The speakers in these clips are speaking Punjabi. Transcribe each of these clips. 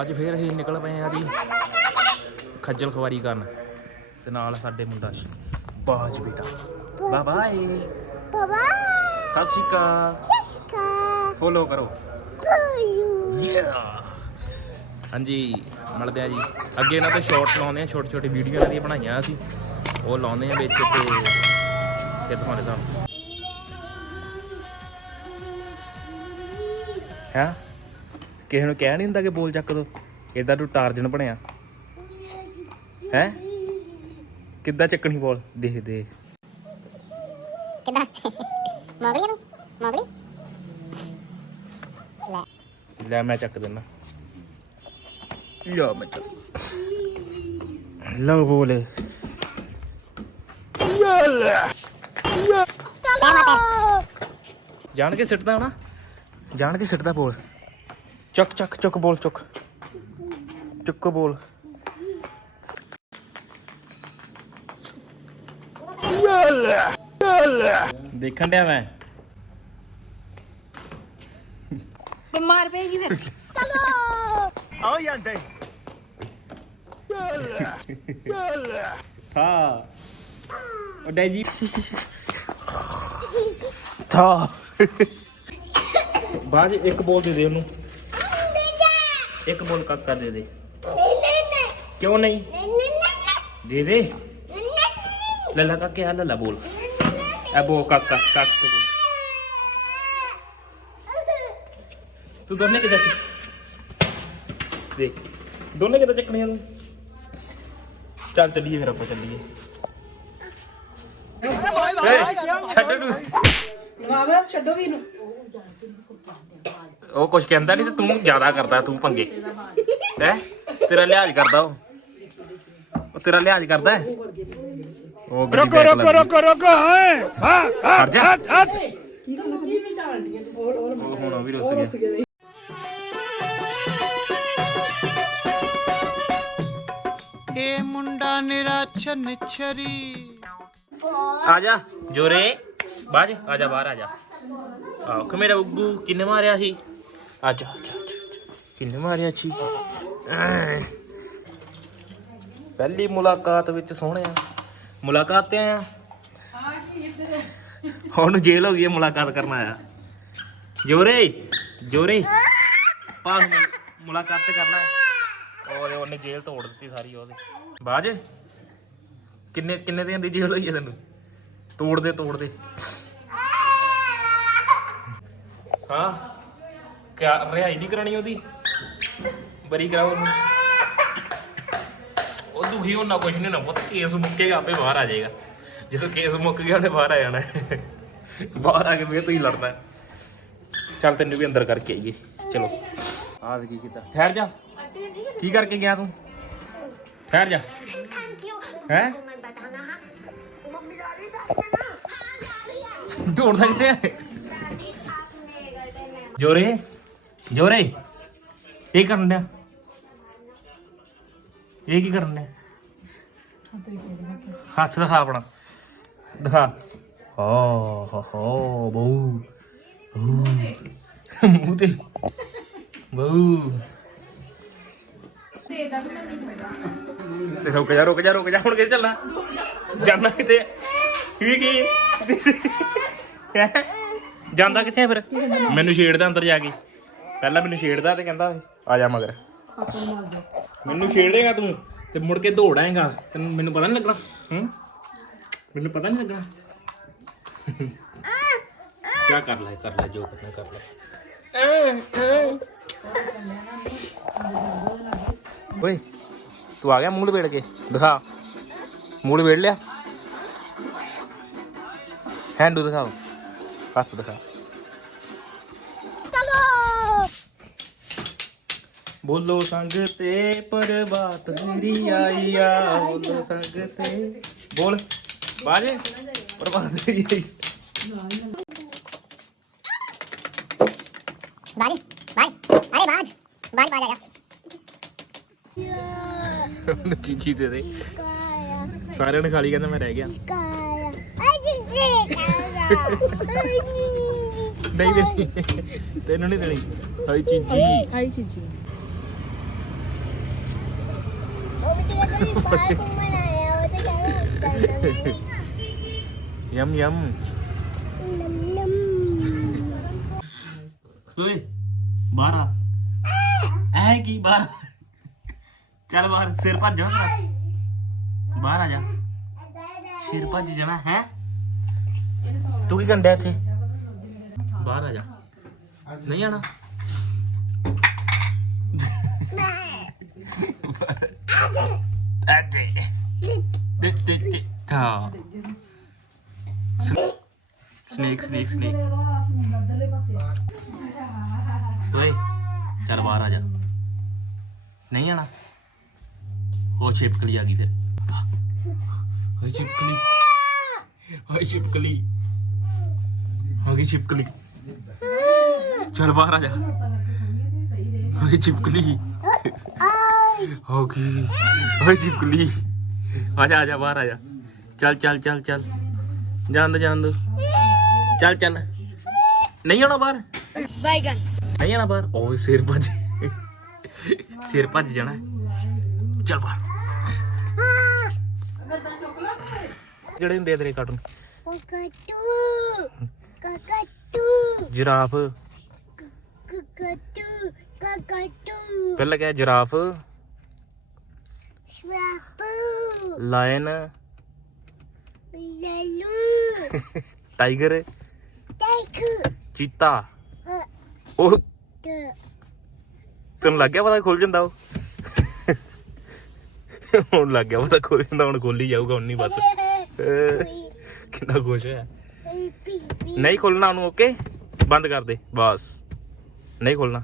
ਅੱਜ ਫੇਰ ਅਸੀਂ ਨਿਕਲ ਪਏ ਆ ਜੀ ਖੱਜਲ ਖਵਾਰੀ ਕਰਨ ਤੇ ਨਾਲ ਸਾਡੇ ਮੁੰਡਾ ਬਾਜ ਬੇਟਾ। ਬਾਏ ਬਾਏ ਬਾਬਾ। ਸਤਿ ਸ਼੍ਰੀ ਅਕਾਲ। ਸ਼ਸ਼ਕਾ ਫੋਲੋ ਕਰੋ। ਯਾ ਹਾਂਜੀ ਮਿਲਦੇ ਆ ਜੀ। ਅੱਗੇ ਇਹਨਾਂ ਤੇ ਸ਼ਾਰਟਸ ਲਾਉਂਦੇ ਆ ਛੋਟੇ ਛੋਟੇ ਵੀਡੀਓ ਇਹਨਾਂ ਦੀਆਂ ਬਣਾਈਆਂ ਅਸੀਂ। ਉਹ ਲਾਉਂਦੇ ਆ ਵਿੱਚ ਤੇ ਦਿਖਾਉਂਦੇ ਤੁਹਾਨੂੰ। ਹੈ? ਕਿਸੇ ਨੂੰ ਕਹਿ ਨਹੀਂ ਹੁੰਦਾ ਕਿ ਬੋਲ ਚੱਕ ਦੋ। ਇਦਾਂ ਤੂੰ ਟਾਰਜਨ ਬਣਿਆ। ਹੈ? ਕਿੱਦਾਂ ਚੱਕਣੀ ਬੋਲ? ਦੇਖ ਦੇ ਕਿਦਾਂ? ਮਗਲੀ ਨੂੰ ਮਗਲੀ? ਲੈ। ਲੈ ਮੈਂ ਚੱਕ ਦਿੰਦਾ ਲਿਆ ਮੈਂ ਚੱਕ। ਲਓ ਬੋਲ। ਜਾਣ ਕੇ ਸਿੱਟਦਾ ਹੋਣਾ? ਜਾਣ ਕੇ ਸਿੱਟਦਾ ਬੋਲ। ਚੁੱਕ ਚੱਕ ਚੁੱਕ ਬੋਲ ਚੁੱਕ ਚੁੱਕ ਬੋਲ ਦੇਖਣ ਡਿਆ ਮੈਂ। ਬਿਮਾਰ ਪਏਗੀ ਫਿਰ। ਹਾਂ ਉਹ ਡੈਜੀ ਥਾ। ਬਾਜ ਇੱਕ ਬੋਲ ਦੇ ਦੇ ਉਹਨੂੰ। ਇੱਕ ਬੋਲ ਕਾਕਾ ਦੇ ਦੇ। ਕਿਉਂ ਨਹੀਂ? ਦੇ ਦੇ। ਲੱਲਾ ਕਾਕੇ ਹਾਂ ਲੱਲਾ ਬੋਲ। ਐ ਬੋ ਕਾਕਾ ਕਾਕੇ ਬੋਲ। ਤੂੰ ਦੋਨੇ ਕਿੱਦਾਂ ਚ ਦੇਖ ਦੋਨੇ ਕਿੱਦਾਂ ਚੱਕਣੀਆਂ ਤੂੰ? ਚੱਲ ਚੱਲੀਏ ਫਿਰ ਆਪਾਂ ਚੱਲੀਏ। ਛੱਡ ਨੂੰ ਬਾਬਾ ਛੱਡੋ ਵੀ ਨੂੰ ਉਹ ਕੁਝ ਕਹਿੰਦਾ ਨਹੀਂ ਤੇ ਤੂੰ ਜ਼ਿਆਦਾ ਕਰਦਾ ਤੂੰ ਪੰਗੇ। ਹੈ? ਤੇਰਾ ਲਿਹਾਜ਼ ਕਰਦਾ ਉਹ। ਉਹ ਤੇਰਾ ਲਿਹਾਜ਼ ਕਰਦਾ ਹੈ? ਉਹ ਰੁਕੋ ਰੁਕੋ ਰੁਕੋ ਰੁਕੋ ਹਾਂ ਹਾਂ ਜਾ। ਕੀ ਗੱਲ ਕੀ ਵਿਚਾਰਦੀਆਂ ਹੋਰ ਹੋਰ ਉਹ ਹੁਣ ਉਹ ਵੀ ਰੁੱਸ ਗਿਆ। ਇਹ ਮੁੰਡਾ ਨਿਰਾਛਨ ਛਰੀ। ਆ ਜਾ ਜੋਰੇ। ਬਾਜ ਆ ਜਾ ਬਾਹਰ ਆ ਜਾ। ਆਹ ਕਿ ਮੇਰਾ ਉੱਗੂ ਕਿੰਨੇ ਮਾਰਿਆ ਸੀ? ਆ ਜਾ, ਆ ਕਿੰਨੇ ਮਾਰਿਆ ਸੀ ਪਹਿਲੀ ਮੁਲਾਕਾਤ ਵਿੱਚ ਸੋਹਣਿਆ ਮੁਲਾਕਾਤ ਤੇ ਆਇਆ? ਹੁਣ ਜੇਲ੍ਹ ਹੋ ਗਈ ਹੈ ਮੁਲਾਕਾਤ ਕਰਨ ਆਇਆ। ਜੋਰੇ ਜੋਰੇ। ਪਾਸ ਮੁਲਾਕਾਤ ਤੇ ਕਰਨਾ ਹੈ। ਉਹਦੇ ਉਹਨੇ ਜੇਲ੍ਹ ਤੋੜ ਦਿੱਤੀ ਸਾਰੀ ਉਹਦੇ ਬਾਜ, ਕਿੰਨੇ ਕਿੰਨੇ ਦਿਨ ਦੀ ਜੇਲ੍ਹ ਹੋਈ ਹੈ ਤੈਨੂੰ? ਤੋੜ ਦੇ ਤੋੜ ਦੇ ਹਾਂ? ਕਿਆ ਰਿਹਾਈ ਨਹੀਂ ਕਰਾਣੀ ਉਹਦੀ ਬਰੀ ਕਰਾਓ ਉਹਨੂੰ ਉਹ ਦੁਖੀ ਹੋਣਾ ਕੁਛ ਨਹੀਂ ਨਾ ਪੁੱਤ ਕੇਸ ਮੁੱਕੇਗਾ ਆਪੇ ਬਾਹਰ ਆ ਜਾਏਗਾ ਜਦੋਂ ਕੇਸ ਮੁੱਕ ਗਿਆ ਉਹਨੇ ਬਾਹਰ ਆ ਜਾਣਾ ਹੈ। ਬਾਹਰ ਆ ਕੇ ਫੇਰ ਤੂੰ ਹੀ ਲੜਨਾ ਹੈ। ਚੱਲ ਤੈਨੂੰ ਵੀ ਅੰਦਰ ਕਰਕੇ ਆਈਏ ਚਲੋ ਆ ਵੀ ਕੀ ਕੀਤਾ ਠਹਿਰ ਜਾ ਕੀ ਕਰਕੇ ਗਿਆ ਤੂੰ ਠਹਿਰ ਜਾ ਹੈ दौड़ सकते हैं जोरे ਜੋਰੇ, ਇਹ ਕਰਨ ਡਿਆ। ਇਹ ਕੀ ਕਰਨ ਡਿਆ? ਹੱਥ ਦਿਖਾ ਆਪਣਾ ਦਿਖਾ। ਹੋ ਹੋ ਬਹੁ। ਮੂੰਹ ਤੇ। ਬਹੁ। ਤੇ ਰੁਕ ਜਾ ਰੁਕ ਜਾ ਰੁਕ ਜਾ, ਹੁਣ ਕਿੱਥੇ ਚੱਲਣਾ? ਜਾਂਦਾ ਕਿਤੇ ਕੀ ਕੀ? ਜਾਂਦਾ ਕਿੱਥੇ ਫਿਰ? ਮੈਨੂੰ ਛੇੜਦਾ ਅੰਦਰ ਜਾ ਕੇ। ਪਹਿਲਾਂ ਮੈਨੂੰ ਛੇੜਦਾ ਤੇ ਕਹਿੰਦਾ ਆ ਜਾ ਮਗਰ। ਮੈਨੂੰ ਛੇੜੇਗਾ ਤੂੰ ਤੇ ਮੁੜ ਕੇ ਦੌੜ ਆਏਗਾ ਤੈਨੂੰ ਮੈਨੂੰ ਪਤਾ ਨਹੀਂ ਲੱਗਣਾ। ਹੂੰ? ਮੈਨੂੰ ਪਤਾ ਨਹੀਂ ਲੱਗਣਾ। ਕੀ ਕਰ ਲੈ ਕਰ ਲੈ ਜੋ ਕਰਨਾ ਕਰ ਲੈ। ਓਏ ਤੂੰ ਆ ਗਿਆ ਮੂੰਹ ਲਪੇੜ ਕੇ ਦਿਖਾ। ਮੂੰਹ ਲਪੇੜ ਲਿਆ। ਹੈਂਡੂ ਦਿਖਾਓ। ਹੱਥ ਦਿਖਾ। ਬੋਲੋ ਸੰਗ ਤੇ ਪਰਬਾਤ ਮੇਰੀ ਆਈ ਆ ਬੋਲੋ ਸੰਗ ਤੇ। ਬੋਲ ਬਾਜੇ ਪਰਬਾਤ ਮੇਰੀ ਆਈ। ਬਾਜ ਬਾਜ ਅਰੇ ਬਾਜ ਬਾਜ ਬਾਜ ਆ ਜਾ। ਉਹਨੇ ਚੀਚੀ ਦੇ ਦੇ। ਸਾਰਿਆਂ ਨੇ ਖਾਲੀ ਕਹਿੰਦਾ ਮੈਂ ਰਹਿ ਗਿਆ। ਨਹੀਂ ਦੇਣੀ। ਤੈਨੂੰ ਨਹੀਂ ਦੇਣੀ। ਹਾਈ ਚੀਜੀ ਆਈ ਚੀਚੀ। ਵੀ ਤੇ ਕਹਿੰਦਾ ਬਾਹਰ ਘੁੰਮਣ ਆਇਆ ਉਹ ਤੇ ਕਹਿੰਦਾ ਯਮ ਯਮ ਨਮ ਨਮ ਓਏ ਬਾਹਰ ਆ ਐ ਕੀ ਬਾਹਰ ਚੱਲ ਬਾਹਰ ਸਿਰ ਭੱਜ ਜਾ ਤੇਰਾ। ਬਾਹਰ ਆ ਜਾ ਸਿਰ ਭੱਜ ਜਾਣਾ ਹੈ ਤੂੰ ਕੀ ਕੰਡਿਆ ਇੱਥੇ ਬਾਹਰ ਆ ਜਾ ਨਹੀਂ ਆਣਾ ਅੱਜੇ ਦੇ ਦੇ ਦੇ ਤਾ ਸਨੇਕ ਸਨੇਕ ਸਨੇਕ ਓਏ ਚੱਲ ਬਾਹਰ ਆ ਜਾ ਨਹੀਂ ਆਣਾ ਉਹ ਛਿਪਕਲੀ ਹੋ ਗਈ ਓਏ ਛਿਪਕਲੀ ਆ ਜਾ ਆ ਜਾ ਬਾਹਰ ਆ ਜਾ। ਚੱਲ ਚੱਲ ਚੱਲ ਚੱਲ। ਜਾਂਦ ਜਾਂਦ। ਚੱਲ ਚੱਲ। ਨਹੀਂ ਆਉਣਾ ਬਾਹਰ? ਬਾਈਗਨ ਨਹੀਂ ਆਣਾ ਬਾਹਰ? ਓਏ ਸਿਰ ਭੱਜ। ਸਿਰ ਭੱਜ ਜਾਣਾ। ਚੱਲ ਬਾਹਰ। ਜਿਹੜੇ ਹੁੰਦੇ ਆ ਤੇਰੇ ਕਾਰਟੂਨ ਕਕਟੂ ਕਕਟੂ ਜਿਰਾਫ ਕਕਟੂ ਕਕਟੂ ਪਹਿਲਾਂ ਕਿਹਾ ਜਿਰਾਫ। ਲਾਇਨ ਲਲੂ ਟਾਈਗਰ ਟੈਕੂ ਚੀਤਾ। ਉਹ ਟ ਤੈਨੂੰ ਲੱਗ ਗਿਆ ਪਤਾ ਖੁੱਲ ਜਾਂਦਾ ਉਹ? ਹੁਣ ਲੱਗ ਗਿਆ ਪਤਾ ਖੁੱਲ ਜਾਂਦਾ ਹੁਣ ਖੋਲੀ ਜਾਊਗਾ ਨਹੀਂ ਬਸ। ਕਿੰਨਾ ਖੁਸ਼ ਪੀ ਨਹੀਂ ਖੋਲਣਾ ਉਹਨੂੰ ਓਕੇ ਬੰਦ ਕਰ ਦੇ ਬਸ। ਨਹੀਂ ਖੋਲਣਾ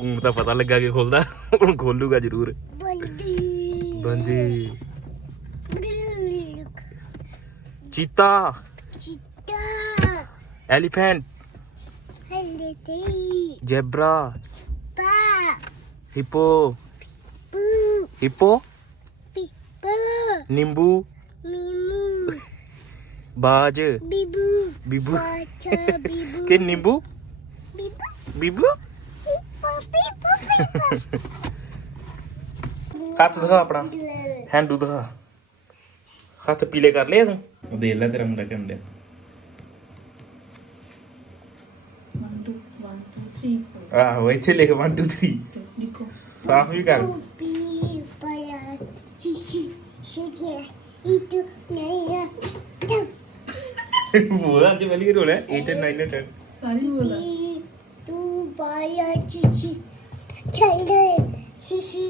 ਹੁਣ ਤਾਂ ਪਤਾ ਲੱਗਾ ਕਿ ਖੁੱਲਦਾ ਹੁਣ ਖੋਲੂਗਾ ਜ਼ਰੂਰ। ਬਲਦੀ ਬੰਦੀ ਬਲੂਕ ਚੀਤਾ ਚਿੱਟਾ ਐਲੀਫੈਂਟ ਹਲੇ ਤੇ ਜ਼ੈਬਰਾ ਪਾ ਹਿਪੋ ਪੂ ਹਿਪੋ ਪੀ ਪੂ ਨਿੰਬੂ ਮੀਮੂ ਬਾਜ ਬੀਬੂ ਬੀਬੂ ਬਾਚਾ ਬੀਬੂ ਕਿ ਨਿੰਬੂ ਬੀਬੂ ਬੀਬੂ ਪੀਪੂ ਪੀਪੂ ਪੀਪੂ ਹੱਥ ਦਿਖਾ ਆਪਣਾ। ਹੈਂਡੂ ਦਿਖਾ। ਹੱਥ ਪੀਲੇ ਕਰ ਲਿਆ ਤੂੰ? ਉਹ ਦੇਖ ਲੈ ਤੇਰਾ ਮੁੰਡਾ ਕਿੰਨ ਲਿਆ 1 2 1 2 3 4 ਆਹੋ ਇੱਥੇ ਲਿਖ 1 2 3 ਲਿਖੋ ਸਾਫ਼ ਵੀ ਕਰ। ਪੀ ਪਾਇਆ ਚਿਸ਼ੀ ਸ਼ਿਕੇ ਇਤੂ ਨਈਆ ਉਹ ਅੱਜ ਪਹਿਲੀ ਰੋਲ ਹੈ 8 9 10 ਸਾਰੀ ਬੋਲਾ। ਤੂੰ ਪਾਇਆ ਚਿਸ਼ੀ ਚੱਲੇ ਸ਼ਿਸ਼ੀ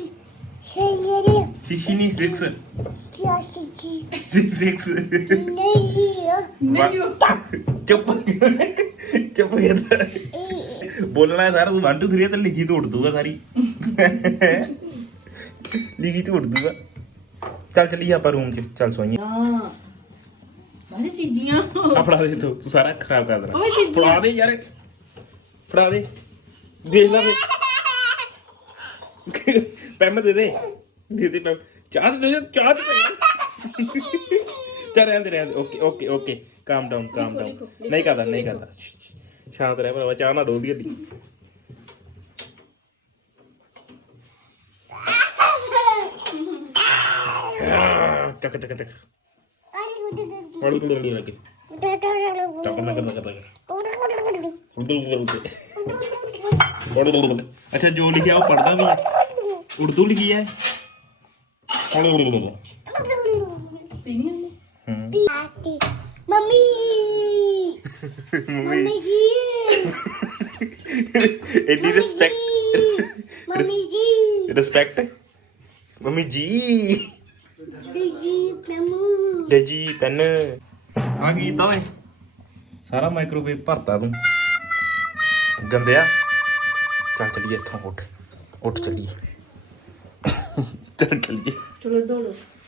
ਸ਼ੇਲੇ ਸ਼ੀਸ਼ੀ ਨਹੀਂ 6 ਕਿਆ ਸ਼ਿਸ਼ੀ 6 ਨਈਆ ਨਹੀਂ ਉਹ ਚੁੱਪ ਚੁੱਪ ਗਿਆ ਬੋਲਣਾ ਹੈ ਸਾਰਾ ਤੂੰ 1 2 3 ਤੇ ਲਿਖੀ ਤੋੜ ਦੂਗਾ ਸਾਰੀ ਲਿਖੀ ਤੋੜ ਦੂਗਾ ਚੱਲ ਚੱਲੀਏ ਆਪਾਂ ਰੂਮ 'ਚ ਚੱਲ ਸੋਈਏ ਹਾਂ ਬਾਜੀ ਚੀਜ਼ੀਆਂ ਆ ਫੜਾ ਦੇ ਤੂੰ ਤੂੰ ਸਾਰਾ ਖਰਾਬ ਕਰ ਦੇਣਾ ਓਏ ਚੀਜ਼ੀਆਂ। ਫੜਾ ਦੇ ਯਾਰ ਫੜਾ ਦੇ ਦੇਖ ਲੈ ਫੇ ਪੈਮ ਦੇ ਦੇ। ਦੇ ਦੇ ਪੈਮ ਚਾਹ ਦੇ ਦੇ ਚਾਹ ਦੇ ਚੱਲ ਰਹਿਣ ਦੇ ਰਹਿਣ ਦੇ okay. Okay okay calm down calm down ਨਹੀਂ ਕਰਦਾ ਨਹੀਂ ਕਰਦਾ। ਸ਼ਾਂਤ ਰਹਿ ਭਰਾਵਾ ਚਾਹ ਨਾ ਡੋਲਦੀ ਹੱਡੀ। ਚੱਕ ਚੱਕ ਚੱਕ। ਹੌਲੀ ਹੌਲੀ ਹੌਲੀ ਲੱਗੇ। ਚੱਕ ਨਾ ਕਰਨਾ ਕਰਨਾ ਅੱਛਾ ਜੋ ਲਿਖਿਆ ਉਹ ਪੜਦਾ ਵੀ ਹੈ। ਉਰਦੂ ਲਿਖੀ ਹੈ। ਪੀਣੀ ਹੈ ਹੂੰ ਮੰਮੀ। ਮੰਮੀ। ਮੰਮੀ ਜੀ। ਇੰਨੀ ਰਿਸਪੈਕਟ ਮੰਮੀ ਜੀ। ਰਿਸਪੈਕਟ ਮੰਮੀ ਜੀ। ਦੇ ਜੀ ਪੈਨ। ਆ ਕੀ ਕੀਤਾ ਓਏ? ਸਾਰਾ ਮਾਈਕ੍ਰੋਵੇਵ ਭਰਤਾ ਤੂੰ। ਗੰਦਿਆ। ਚੱਲ ਚੱਲੀਏ ਇੱਥੋਂ ਉੱਠ। ਉੱਠ ਚੱਲੀਏ।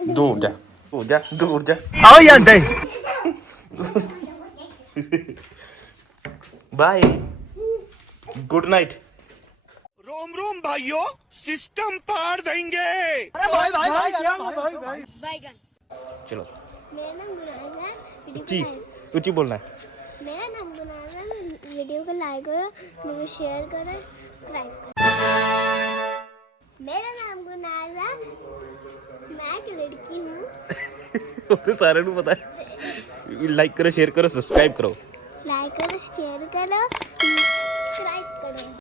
दूर जा दूर जा दूर जा। आओ यार दे बाय गुड नाइट रोम रोम भाइयों सिस्टम पार देंगे। अरे भाई भाई भाई क्या भाई भाई। बैगन चलो। मेरा नाम गुनाज है उची उची बोलना है। मेरा नाम गुनाज है वीडियो को लाइक करो मुझे शेयर करो सब्सक्राइब करो। मेरा नाम गुनाज है मैं एक लड़की हूँ ਉਹ ਤੇ ਸਾਰਿਆਂ ਨੂੰ ਪਤਾ ਹੈ। ਲਾਈਕ ਕਰੋ ਸ਼ੇਅਰ ਕਰੋ ਸਬਸਕ੍ਰਾਈਬ ਕਰੋ। लाइक करो शेयर करो